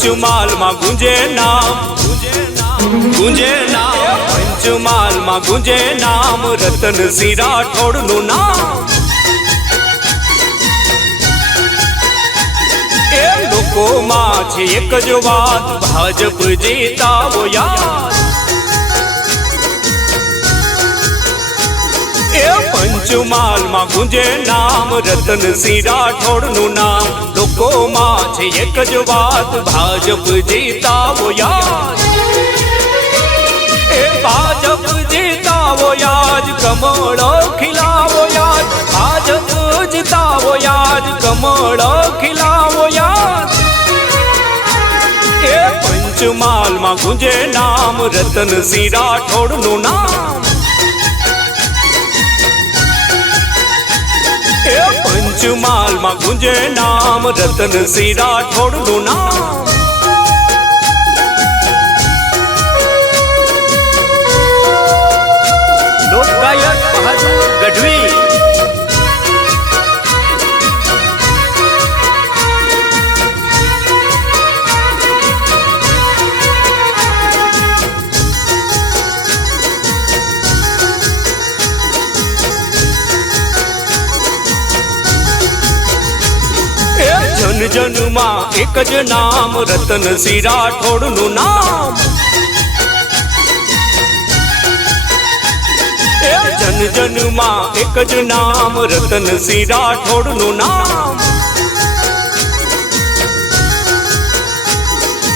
પંચમહાલમાં ગુંજે નામ. ગુંજે નામ. પંચમહાલમાં ગુંજે નામ. રતનસિંહ રાઠોડનું નામ. એ લોકોમાં છે એક જ વાત, ભાજપ જીતાવો યાર. પંચમહાલમાં ગુંજે નામ. રતનસિંહ રાઠોડનું નામ. લોકોમાં છે એક જ વાત, ભાજપ જીતાવો યાર એ ભાજપ જીતાવો યાદ, કમળો ખીલાવો યાદ. ભાજપ જીતાવો યાદ, કમળો ખીલાવો યાદ. એ પંચમહાલમાં ગુંજે નામ રતનસિંહ રાઠોડનું નામ. પંચમહાલમાં ગુંજે નામ રતનસિંહ રાઠોડનું નામ. જન જનમાં એક જ નામ રતનસિંહ રાઠોડનું નામ. એ જન જનમાં એક જ નામ રતનસિંહ રાઠોડનું નામ.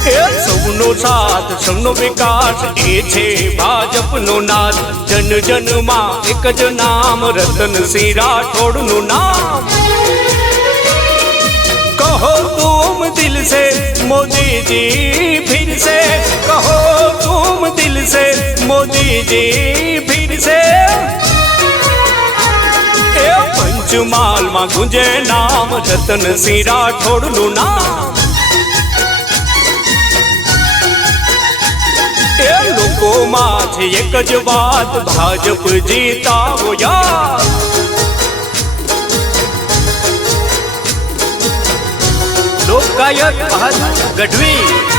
એ સૌનો સાથ, સૌનો વિકાસ એ છે ભાજપનો નાથ. જન જનમાં એક જ નામ રતનસિંહ રાઠોડનું નામ. कहो तुम दिल से मोदी जी फिर से कहो तुम दिल से मोदी जी फिर से એ પંચમહાલમાં ગુંજે નામ રતનસિંહ રાઠોડનું નામ એ લોકોમાં છે એક જ વાત ભાજપ જીતાવો યાર લોકગાયક બહાદુર ગઢવી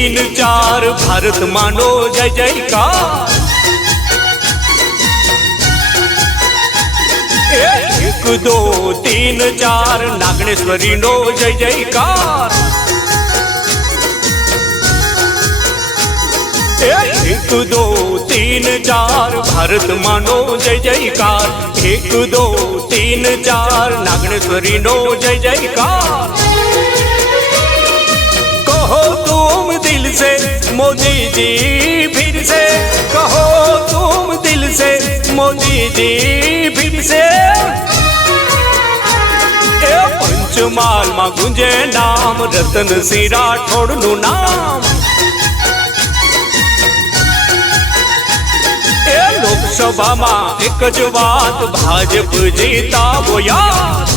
તીન ચાર ભારત માનો જય જયકાર એક દો તીન ચાર નાગણેશ્વરી નો જય જયકાર એક દો તીન ચાર ભારત માનો જય જયકાર એક દો તીન ચાર નાગણેશ્વરી નો જય જયકાર કહો તુમ मोदी जी फिर से कहो तुम दिल से मोदी जी फिर से એ પંચમહાલમાં ગુંજે નામ રતનસિંહ રાઠોડનું નામ એ લોકસભામાં એક જ વાત ભાજપ જીતાવો યાર